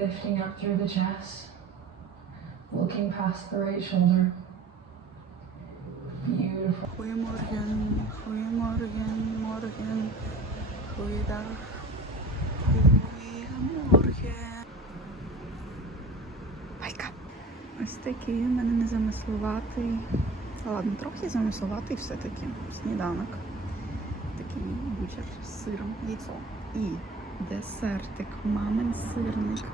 lifting up through the chest, looking past the right shoulder. Beautiful. Goedemorgen, goedemorgen, morgen, goeiedag, goedemorgen. Майка. Ось такий у мене незамисловатий, ладно, трохи замисловатий все-таки сніданок. Такий бучер з сиром, яйцо. І десертик, мамин сирник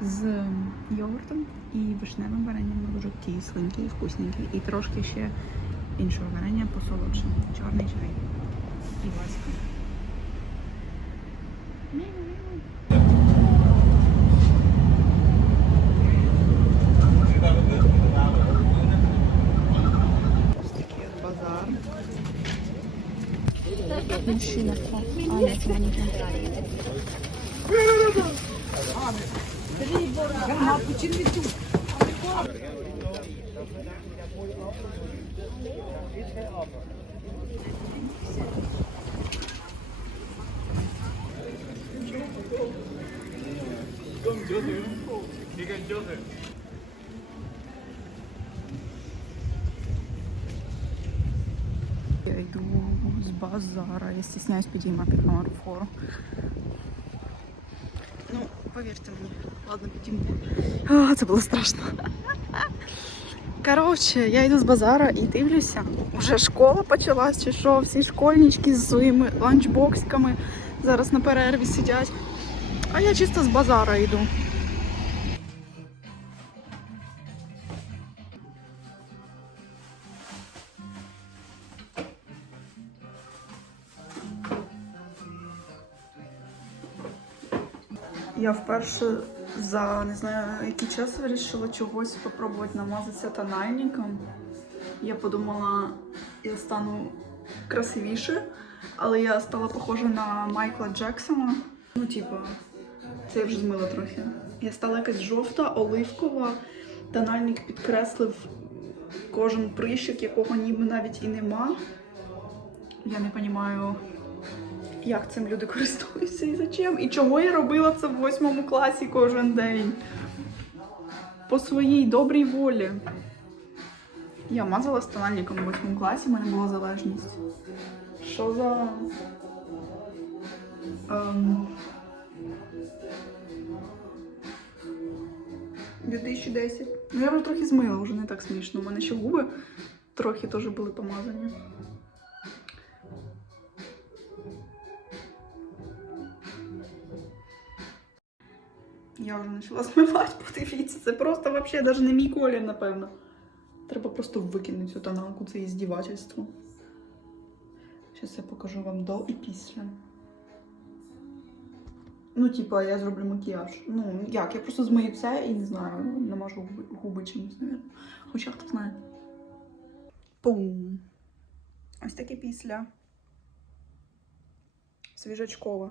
з йогуртом і вишневим варенням дуже кисленький, вкусненький. І трошки ще іншого варення посолодше. Чорний чай. І васька. Мужчина. А, ні, це манекен. Я йду з базара. Я стісняюсь підіймати камеру вгору. Ну, повірте мені. Ладно, підійму. Це було страшно. Коротше, я йду з базара і дивлюся. Уже школа почалась, чи що, всі школьнички з своїми ланчбоксиками зараз на перерві сидять. А я чисто з базара йду. Я вперше за не знаю який час вирішила чогось спробувати намазатися тональником. Я подумала, я стану красивіше, але я стала похожа на Майкла Джексона. Ну, типу, це я вже змила трохи. Я стала якась жовта, оливкова. Тональник підкреслив кожен прищик, якого ніби навіть і нема. Я не розумію, як цим люди користуються і зачем. І чого я робила це в восьмому класі кожен день. По своїй добрій волі. Я мазала з тональником у восьмому класі, в мене була залежність. Що за. Ем... 2010. Ну я вже трохи змила, вже не так смішно. У мене ще губи трохи теж були помазані. Я вже почала змивати, подивіться. Це просто взагалі навіть не мій колір, напевно. Треба просто викинути цю тоналку, це іздівательство. Зараз я покажу вам до і після. Ну, типа, я зроблю макіяж. Ну, як? Я просто змию це і не знаю, намажу губи, губи чимось, навіть. Хоча хто знає. Пум. Ось таке після. Свіжачкове.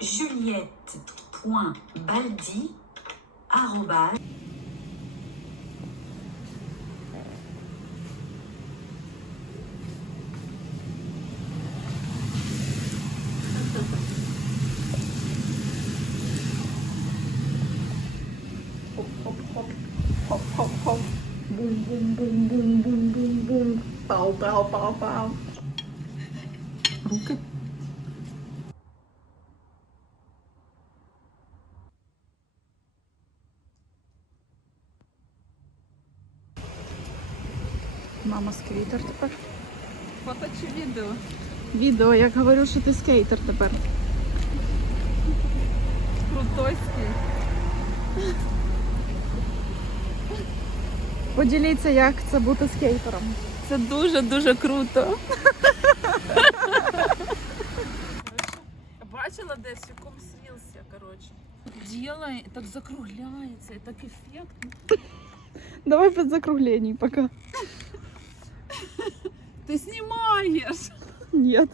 juliette.baldi Hop, hop, hop, Мама скейтер тепер. Фото чи відео? Відео, як говорю, що ти скейтер тепер. Крутойський. Поділіться, як це бути скейтером. Це дуже-дуже круто. Бачила десь в якомусь рілсі, коротше. Ділає, так закругляється, так ефектно. Давай без закруглений пока. Ты снимаешь? Нет.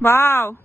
Вау!